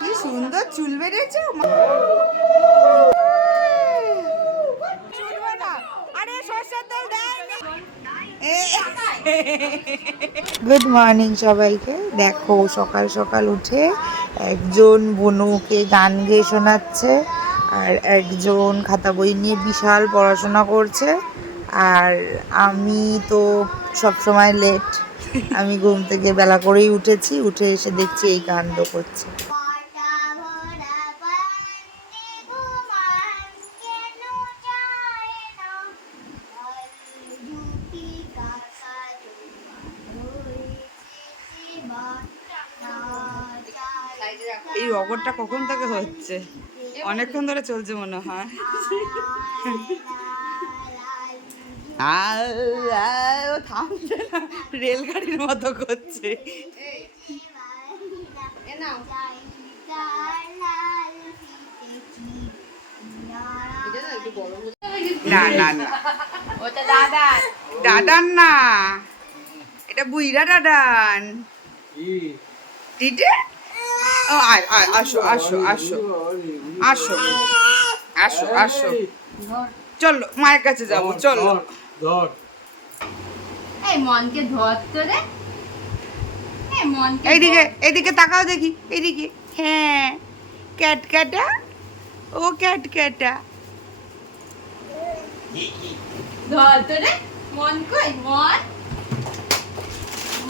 কি সুন্দর চুল বেরিয়েছে। গুড মর্নিং সবাইকে। দেখো সকাল সকাল উঠে একজন বনুকে গান গেয়ে শোনাচ্ছে, আর একজন খাতা বই নিয়ে বিশাল পড়াশোনা করছে, আর আমি তো সব সময় লেট। আমি ঘুম থেকে বেলা করেই উঠেছি, উঠে এসে দেখছি এই কাণ্ড করছে। এই রগরটা কখন থেকে হচ্ছে? অনেকক্ষণ ধরে চলছে মনে হয়। থামছে না, রেলগাড়ির মতো করছে। না না না, ওটা দাদান। দাদান না, এটা বুইরা দাদান। দিদি ও আয় আয়, আসো আসো আসো আসো আসো আসো, চলো মায়ের কাছে যাবো, চলো। এই মনকে ধর তো রে, এই মনকে এইদিকে এইদিকে তাকাও দেখি, এইদিকে। হ্যাঁ, ক্যাট ক্যাটা, ও ক্যাট ক্যাটা। ধর তো রে, মন কই মন,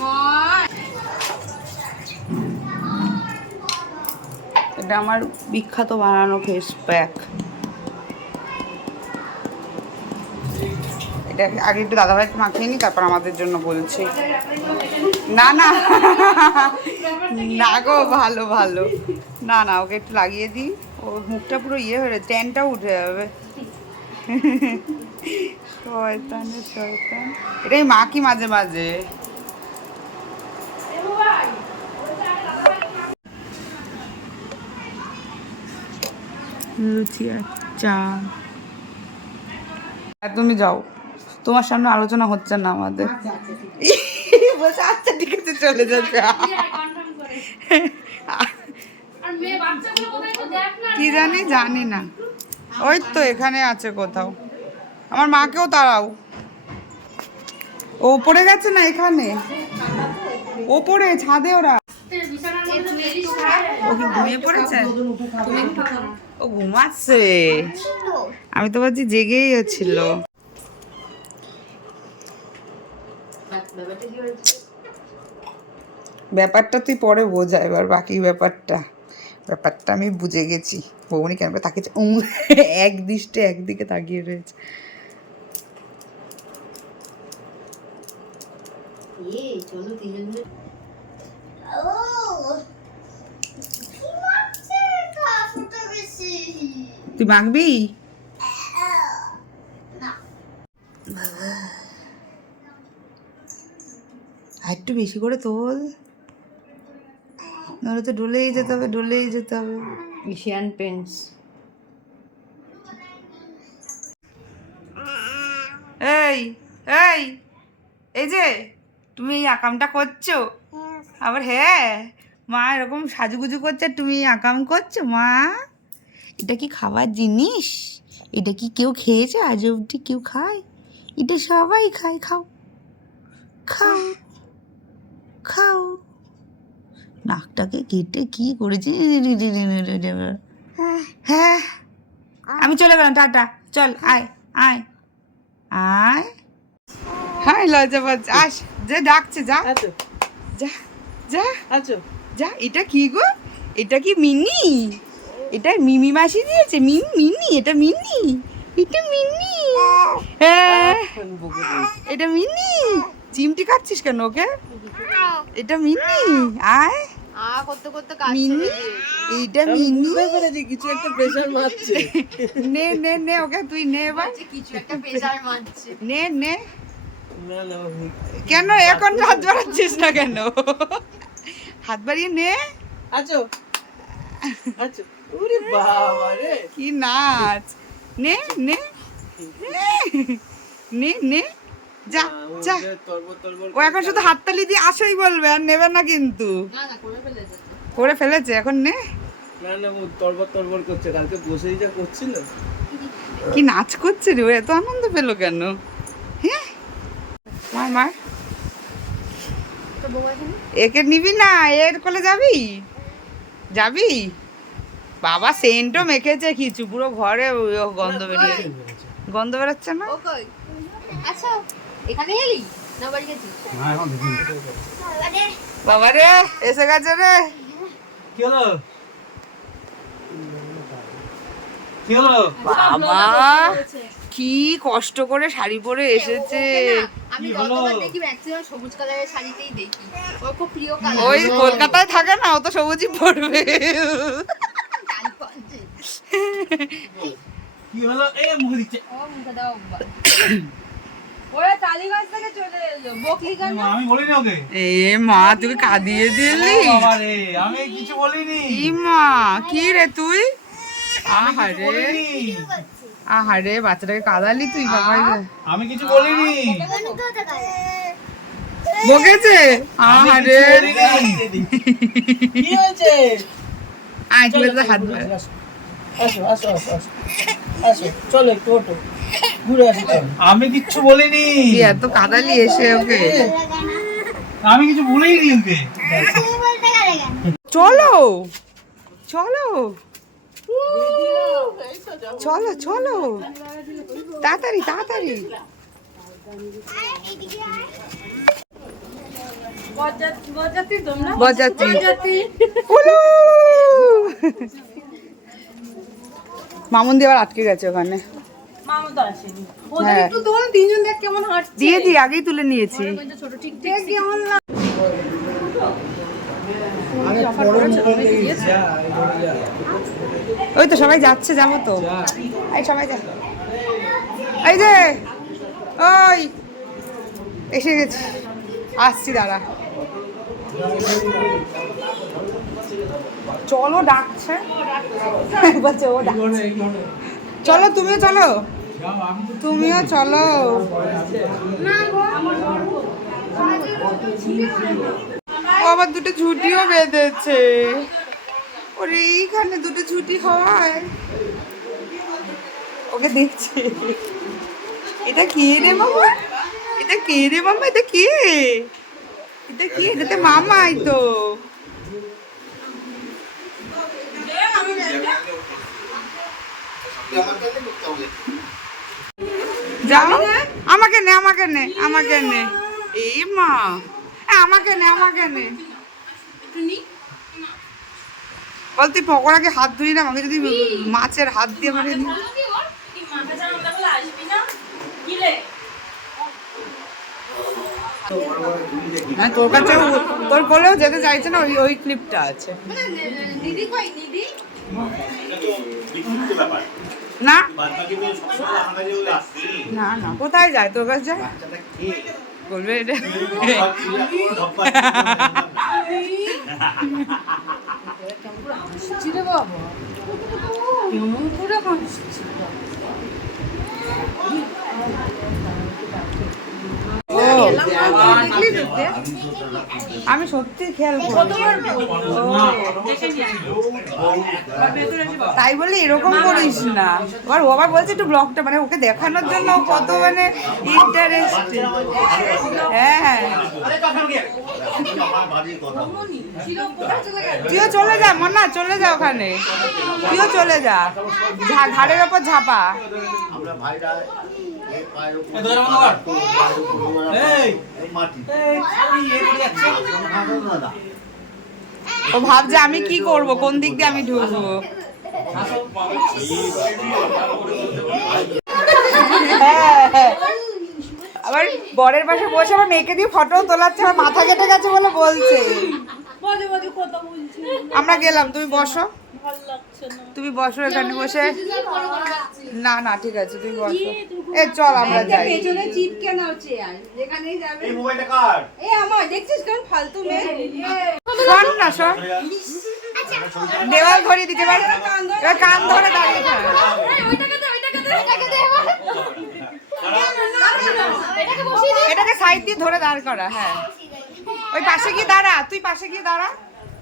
মন। এটা আমার বিখ্যাত বানানো ফেস প্যাক। এটা আগে একটু দাদাভাইকে মাখিয়ে নি, তারপর আমাদের জন্য বলছি। না না না গো, ভালো ভালো, না না, ওকে একটু লাগিয়ে দিই। ওর মুখটা পুরো ইয়ে হয়ে যাবে, ট্যানটাও উঠে যাবে। শয়তানের শয়তান, এটাই মাখি মাঝে মাঝে। লুচি আর চা। তুমি যাও, তোমার সামনে আলোচনা হচ্ছে না আমাদের। বলছে আচ্ছা ঠিক আছে, চলে যাচ্ছে। কি জানি, জানি না। ওই তো এখানে আছে কোথাও। আমার মাকেও তাড়াও। ও পড়ে গেছে না এখানে, ওপরে ছাদে ওরা। ও কি ঘুমিয়ে পড়েছে? ও ঘুমাচ্ছে, আমি তো ভাবছি জেগেই ছিল। ব্যাপারটা তুই পরে বোঝা, এবার বাকি ব্যাপারটা আমি বুঝে গেছি। বৌনি কেন তাকিয়েছে, এক দৃষ্টে একদিকে তাকিয়ে রয়েছে। তুই মাখবি? আর একটু বেশি করে তোল, নাহলে তো ডলেই যেতে হবে, ডলেই যেতে হবে। Asian paints. এই এই এই যে তুমি এই আকামটা করছো আবার? হ্যাঁ, মা এরকম সাজুগুজু করছে, তুমি আকাম করছো? মা, এটা কি খাবার জিনিস? এটা কি কেউ খেয়েছে আজ অবধি? কেউ খায়? এটা সবাই খায়। খাও খাও খাও। নাকটাকে কেটে কি করেছি। হ্যাঁ, আমি চলে গেলাম, টাটা। চল আয় আয় আয়। হ্যাঁ, লজ্জা পাচ্ছে। আস, যে ডাকছে, যা যা যা যা। এটা কি গো? এটা কি মিনি? এটা মিমি মাসি দিয়েছে। মিনি, এটা মিনি, এটা মিনি। হ্যাঁ, এটা মিনি। চিমটি কাটছিস কেন ওকে? এটা মিনি। আয় করতে করতে মিনি, এইটা মিনি। কিছু একটা প্রেসার মারছে। নে নে নে, ওকে তুই নে এবার। কিছু একটা প্রেসার মারছে। নে নে। কেন এখন হাত বাড়াচ্ছিস না কেন? হাত বাড়িয়ে নে। আচ্ছা আচ্ছা, ওরে বাবা রে, কি নাচ! নে নে নে নে, যা যা। ও এখন শুধু হাততালি দিয়ে আসেই বলবে, আর নেবে না কিন্তু। না না, করে ফেলেছে। করে ফেলেছে এখন নে। না না ও তরবর তরবর করছে, কালকে বসেই যা করছিল। কি নাচ করছে রে, ও এত আনন্দ পেলো কেন? হ্যাঁ মার মার, একে নিবি না, এর কোলে যাবি? যাবি? বাবা সেন্টও মেখেছে কিছু, পুরো ঘরে গন্ধ বেরিয়ে, গন্ধ বেরোচ্ছে না? ও কই? আচ্ছা এখানে এলি না বাড়ি গেছিস? বাবা রে এসে গেছে রে। কি হলো? কি হলো? বাবা কি কষ্ট করে শাড়ি পরে এসেছে। আমি যতবার দেখি ম্যাক্সিমাম সবুজ কালারের শাড়িতেই দেখি, ওর খুব প্রিয় কালার। ওই কলকাতায় থাকে না, ও তো সবুজই পরবে। কি হলো? এ মুখ দিচ্ছে। ও মুখে দাও ওরা টালিগঞ্জ থেকে চলে এলো বকলিগঞ্জ। আমি বলিনি ওকে। এ মা তুই কাঁদিয়ে দিলি। বাবা রে, আমি কিছু বলিনি। ই মা কি রে তুই? আহারে বলিনি। আহারে বাচ্চাটাকে কাঁদালি তুই বাবা। আমি কিছু বলিনি। বকেছে? আহারে কি হয়েছে? আয় তুই তো হাত ধর। আসো আসো আসো আসো আসো, চলো একটু ওঠো, ঘুরে আসো। আমি কিচ্ছু বলিনি। কি এত কাঁদালি এসে ওকে? আমি কিছু বলিনি ওকে। চলো চলো চলো চলো তাড়াতাড়ি তাড়াতাড়ি। বরযাত্রী উলু। মামুন দিয়ে আবার আটকে গেছে ওখানে। হ্যাঁ দিয়ে দি, আগেই তুলে নিয়েছি। ওই তো সবাই যাচ্ছে, যাবো তো। এই সবাই যা, এই যে ওই এসে গেছি, আসছি দাঁড়া। চলো ডাকছে, বলছে ও ডাকছে। চলো তুমিও চলো, তুমিও চলো। ও আবার দুটো ঝুঁটিও বেঁধেছে। ওরে এইখানে দুটো ঝুঁটি হয়, ওকে দেখছে। এটা কে রে মামা? এটা কে রে মামা? এটা কে? এটা কে? এটা মামাই তো। যাও, আমাকে নে আমাকে নে আমাকে নে। এই মা আমাকে নে আমাকে নে। বল তুই পকোড়াকে হাত ধুই না, আমাকে যদি মাছের হাত দিয়ে মারিয়ে দিই। তোর কাছে তোর কোলেও যেতে চাইছে না, ওই ওই ক্লিপটা আছে না না না। কোথায় যায় তোর কাছে? যায় বলবে এটা আমি সত্যি খেয়াল করি। তাই বলে এরকম করিস না। আবার ও আবার বলছে একটু ব্লগটা, মানে ওকে দেখানোর জন্য কত মানে ইন্টারেস্ট। হ্যাঁ তুইও চলে যা মনা, চলে যা ওখানে, তুইও চলে যা, ঘাড়ের ওপর ঝাপা। ও ভাবছে আমি কি করব, কোন দিক দিয়ে আমি ঢুকবো। আবার বরের পাশে বসে আবার মেয়েকে দিয়ে ফটো তোলাচ্ছে, আমার মাথা কেটে গেছে বলে বলছে। আমরা গেলাম, তুমি বসো, তুমি বসো এখানে বসে। না না ঠিক আছে তুমি বসো। এ চল আমরা যাই। পেছনে চিপকে নাও চেয়ার, যেখানেই যাবে। এই মোবাইলটা কার? এই আমার, দেখছিস কেমন ফালতু মেয়ে। শোন না শোন, দেওয়াল ধরিয়ে দিতে পারে, এবার কান ধরে দাঁড়িয়ে থাক। এটাকে সাইড দিয়ে ধরে দাঁড় করা। হ্যাঁ ওই পাশে গিয়ে দাঁড়া, তুই পাশে গিয়ে দাঁড়া।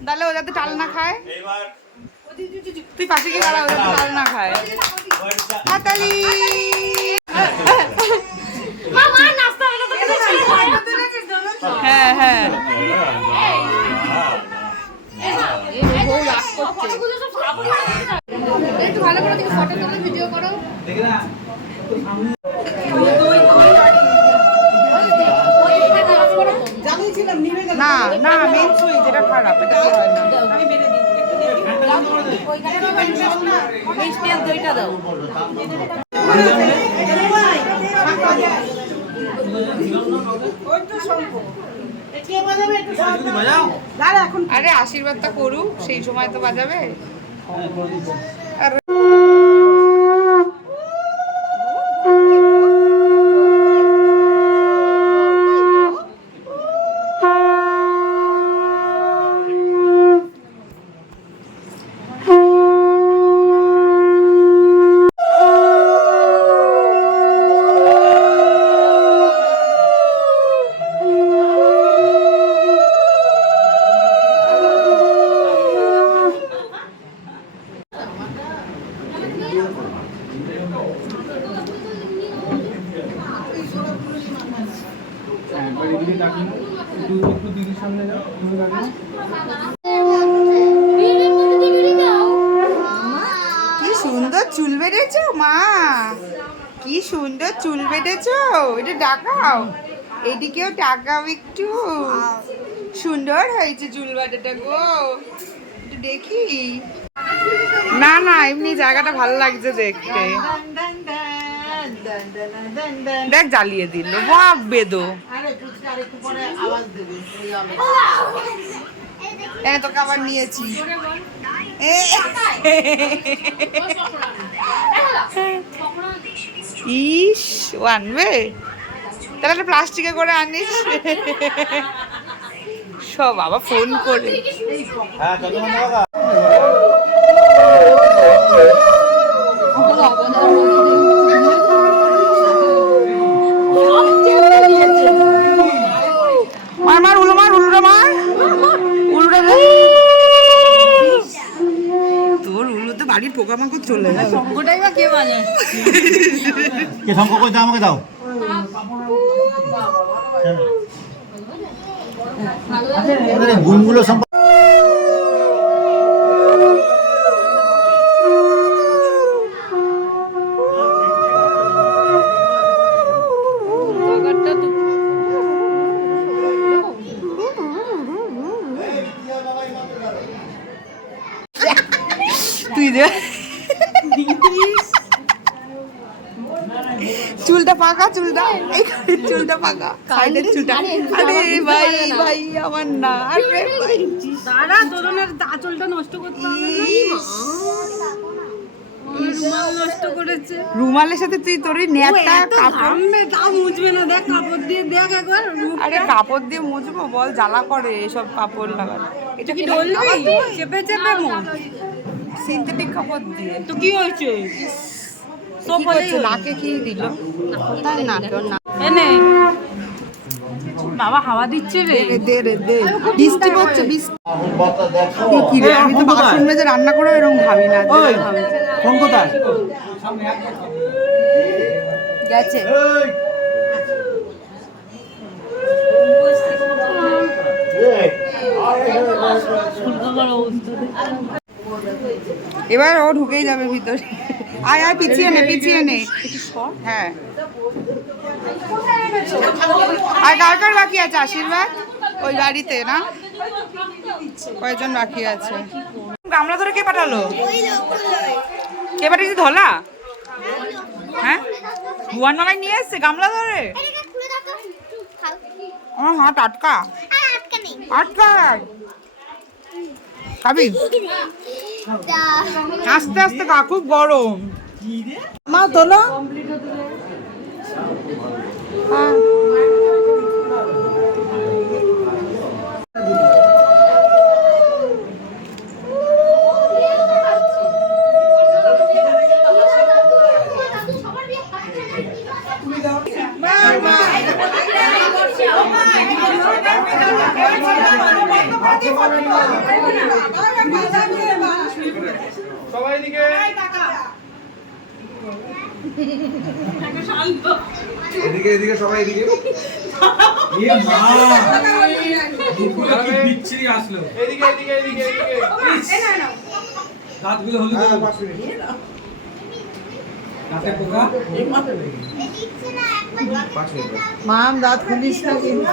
তাহলে ও যাতে টাল না খায়। তুই পাশে গিয়ে দাঁড়া, ও যাতে টাল না খায়। হাতালি হ্যাঁ হ্যাঁ একটু ভালো করে ফটো তুলে ভিডিও করো। না না মেন সুইচ এটা খারাপ, এটা হয় না। মিষ্টি আর দইটা দাও। আরে আশীর্বাদটা করুক, সেই সময় তো বাজাবে। কি সুন্দর চুল বেঁধেছো মা, কি সুন্দর চুল বেঁধেছো। এটা ডাকাও, এদিকেও ডাকাও একটু। সুন্দর হয়েছে চুল বাঁধাটা গো, একটু দেখি। না না এমনি জায়গাটা ভালো লাগছে দেখতে। দেখ জ্বালিয়ে দিল, বাপ বেদো। তোকে আবার নিয়েছি। ইস ও আনবে, তাহলে প্লাস্টিকে করে আনিস। সব বাবা ফোন করে। মার মার উলু মার, উলুটা মার, উলুটা দে। তোর উলু তো বাড়ির পোকামাকড় চলে যায়। শঙ্কটাই বা কে বাজায়? কে শঙ্খ কই দাও, আমাকে দাও। গুণগুলো সম্পর্কে তুই যে চুলটা পাকা, চুলটা এইখানে চুলটা পাকা, সাইডের চুলটা। আরে ভাই ভাই আমার না, আরে ভাই দাঁড়া, দোলনের আঁচলটা নষ্ট করতে হবে না। রুমাল নষ্ট করেছে। রুমালের সাথে তুই তোর নেটটা কাপড়, তাও মুছবে না, দেখ কাপড় দিয়ে দেখ একবার। আরে কাপড় দিয়ে মুছবো বল, জ্বালা করে এসব কাপড় লাগানো। এটা কি ডলবি চেপে চেপে মুখ, সিনথেটিক কাপড় দিয়ে। তো কি হয়েছে? কি করছে? নাকে কি দিল? কোথায় নাকে? ওর নাক এনে বাবা হাওয়া দিচ্ছে রে। দে রে দে, বৃষ্টি পড়ছে, বৃষ্টি। কি রে, আমি তো বাসন মেজে রান্না করে এরকম ভাবি না। কোথায় গেছে। এবার ও ঢুকেই যাবে ভিতরে। আয় আয়, পিছিয়ে নে, পিছিয়ে নে। হ্যাঁ আর কার কার বাকি আছে আশীর্বাদ? ওই বাড়িতে না কয়জন বাকি আছে? গামলা ধরে কে পাঠালো? কে পাঠিয়েছে? ধলা? হ্যাঁ ভুয়ান মামাই নিয়ে এসছে গামলা ধরে। হ্যাঁ টাটকা, আটকা খাবি? আস্তে আস্তে খা, খুব গরম। মা তোলো। এদিকে এদিকে সবাই এদিকে এ মা দুপুরে কি বিচ্ছিরি আসলো এদিকে এদিকে এদিকে এদিকে দাঁতগুলো হলুদ হ্যাঁ হলুদ। 5 মিনিট দাঁতে পোকা 5 মিনিট মাম দাঁত খুলিস না কিন্তু।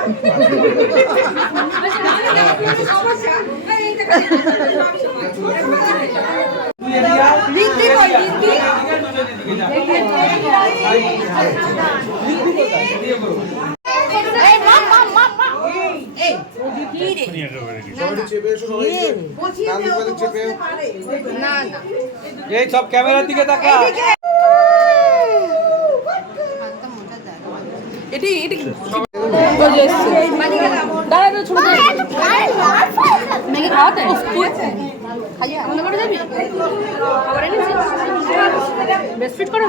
তুই এদিকে আয়। রিদ্ধি কই, রিদ্ধি? এদিকে দুজন এদিকে যা। রিদ্ধি কোথায়? এদিকে করো। এই মাম মাম মাম মাম। সবাই চেপে এসো সবাই ডান দিকে চেপে না না। এই সব ক্যামেরার দিকে তাকা এটি এটি দাঁড়া তো ছোট নাকি খাওয়াতে খালি আনন্দ করে যাবি করে নিছিস ব্রেস্টফিড করে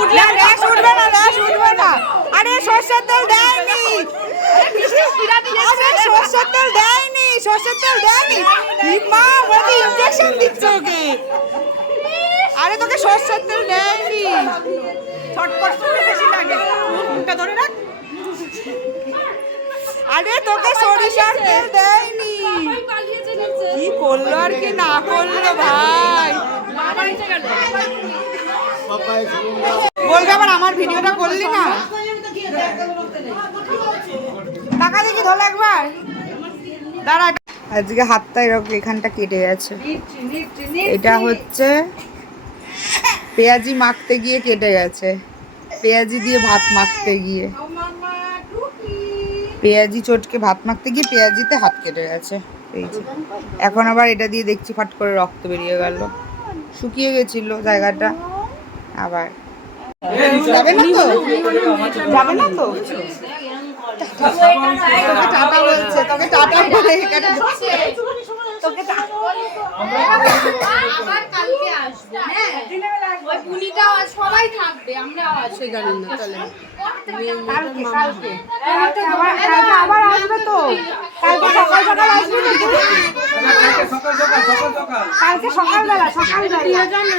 উঠলে র্যাশ উঠবে না, র্যাশ উঠবে না। আরে সরষের তেল দেয়নি, আরে সরষের তেল দেয়নি, সরষের তেল দেয়নি। মা ওকে ইনজেকশন দিচ্ছে ওকে। আরে তোকে সরষের তেল দেয়নি। ছটপট করে বেশি লাগে, মুখটা ধরে রাখ। আরে তোকে সরিষার তেল দেয়নি। কি করলো আর কি না করলো ভাই। বলবে আবার আমার ভিডিওটা করলি না। টাকা দেখি ধর একবার দাঁড়া। আজকে হাতটা এরকম এখানটা কেটে গেছে। এটা হচ্ছে পেঁয়াজি মাখতে গিয়ে কেটে গেছে, পেঁয়াজি দিয়ে ভাত মাখতে গিয়ে, পেঁয়াজি চটকে ভাত মাখতে গিয়ে পেঁয়াজিতে হাত কেটে গেছে। এই যে এখন আবার এটা দিয়ে দেখছি ফাট করে রক্ত বেরিয়ে গেল, শুকিয়ে গেছিল জায়গাটা। আবার যাবে না তো, যাবে না তো। তোকে টাটা বলছে, তোকে টাটা বলে এখানে তোকে কালকে আসবে হ্যাঁ ওই পুলিটাও সবাই থাকবে আমরাও আসবে জানেন না তাহলে কালকে কালকে কালকে আবার আসবে তো, কালকে সকাল সকাল আসবে তো, সকাল সকাল সকাল সকাল কালকে সকালবেলা সকালবেলা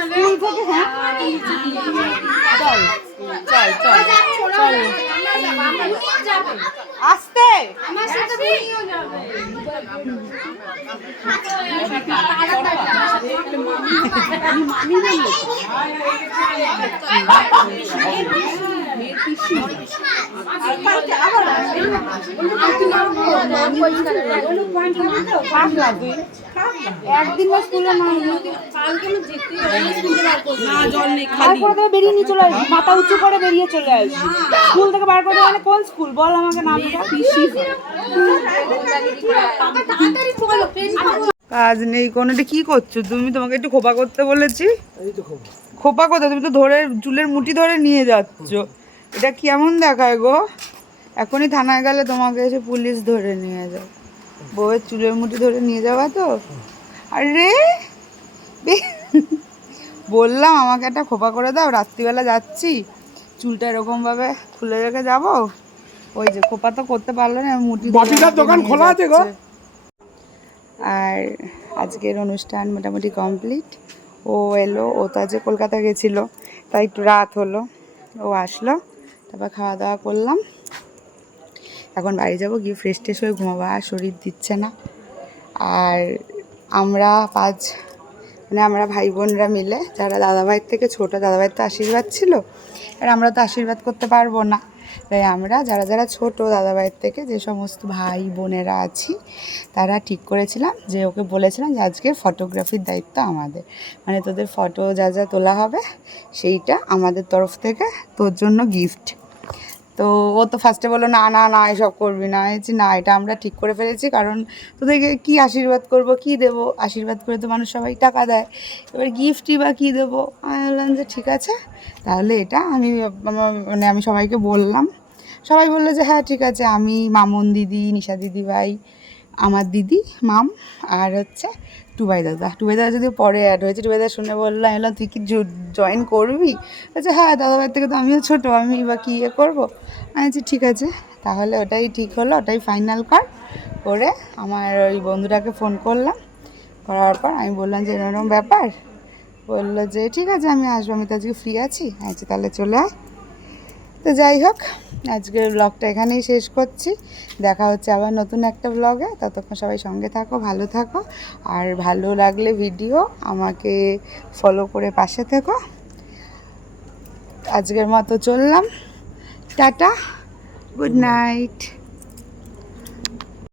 স্কুল থেকে। হ্যাঁ চল চল চল চল আসতে। আমার সাথে বুনিও যাবে একদিন স্কুলে বেরিয়ে নিয়ে চলে আসবি, মাথা উঁচু করে বেরিয়ে চলে আসবি। স্কুল থেকে বার করে মানে কোন স্কুল বল আমাকে নাম। কাজ নেই কোনো। কি করছো তুমি? তোমাকে একটু খোপা করতে বলেছি। খোপা করতে তুমি তো ধরে চুলের মুঠি ধরে নিয়ে যাচ্ছ, এটা কেমন দেখায় গো? এখনই থানায় গেলে তোমাকে এসে পুলিশ ধরে নিয়ে যায়। বউয়ের চুলের মুঠি ধরে নিয়ে যাওয়া তো। আরে বললাম আমাকে একটা খোপা করে দাও, রাত্রিবেলা যাচ্ছি, চুলটা এরকম ভাবে খুলে রেখে যাব। ওই যে খোপা তো করতে পারলো না, মুঠি দোকান খোলা আছে গো। আর আজকের অনুষ্ঠান মোটামুটি কমপ্লিট। ও এলো, ও তো আজকে কলকাতা গেছিলো, তাই একটু রাত হলো। ও আসলো, তারপর খাওয়া দাওয়া করলাম। এখন বাড়ি যাবো, গিয়ে ফ্রেশ ট্রেশ হয়ে ঘুমাবো, আর শরীর দিচ্ছে না। আর আমরা আমরা ভাই বোনরা মিলে, যারা দাদাভাইয়ের থেকে ছোটো, দাদাভাইয়ের তো আশীর্বাদ ছিল, আর আমরা তো আশীর্বাদ করতে পারবো না, তাই আমরা যারা যারা ছোটো দাদাভাইয়ের থেকে যে সমস্ত ভাই বোনেরা আছি, তারা ঠিক করেছিলাম যে ওকে বলেছিলাম যে আজকে ফটোগ্রাফির দায়িত্ব আমাদের, মানে তোদের ফটো যা যা তোলা হবে সেইটা আমাদের তরফ থেকে তোর জন্য গিফট। তো ও তো ফার্স্টে বললো না না না এসব করবি না। বলছি না, এটা আমরা ঠিক করে ফেলেছি, কারণ তোদেরকে কী আশীর্বাদ করব, কী দেবো, আশীর্বাদ করে তো মানুষ সবাই টাকা দেয়, এবার গিফটই বা কী দেবো। আমি বললাম যে ঠিক আছে তাহলে এটা আমি সবাইকে বললাম। সবাই বললো যে হ্যাঁ ঠিক আছে। আমি, মামুন দিদি, নিশা দিদি ভাই, আমার দিদি, মাম, আর হচ্ছে টুবাই দাদা। টুবাই দাদা যদিও পরে অ্যাড হয়েছে। টুবাই দাদা শুনে বললাম, এলাম তুই কি জয়েন করবি? আচ্ছা হ্যাঁ, দাদাভাইয়ের থেকে তো আমিও ছোটো, আমি বা কী ইয়ে করবো। আমি বলছি ঠিক আছে তাহলে ওটাই ঠিক হলো, ওটাই ফাইনাল করে আমার ওই বন্ধুটাকে ফোন করলাম, করার পর আমি বললাম যে এরকম ব্যাপার, বললো যে ঠিক আছে আমি আসবো, আমি তো আজকে ফ্রি আছি। আচ্ছা তাহলে চলে আয়। তো যাই হোক, আজকের ব্লগটা এখানেই শেষ করছি। দেখা হচ্ছে আবার নতুন একটা ব্লগে। ততক্ষণ সবাই সঙ্গে থাকো, ভালো থাকো, আর ভালো লাগলে ভিডিও আমাকে ফলো করে পাশে থেকো। আজকের মতো চললাম, টাটা, গুড নাইট।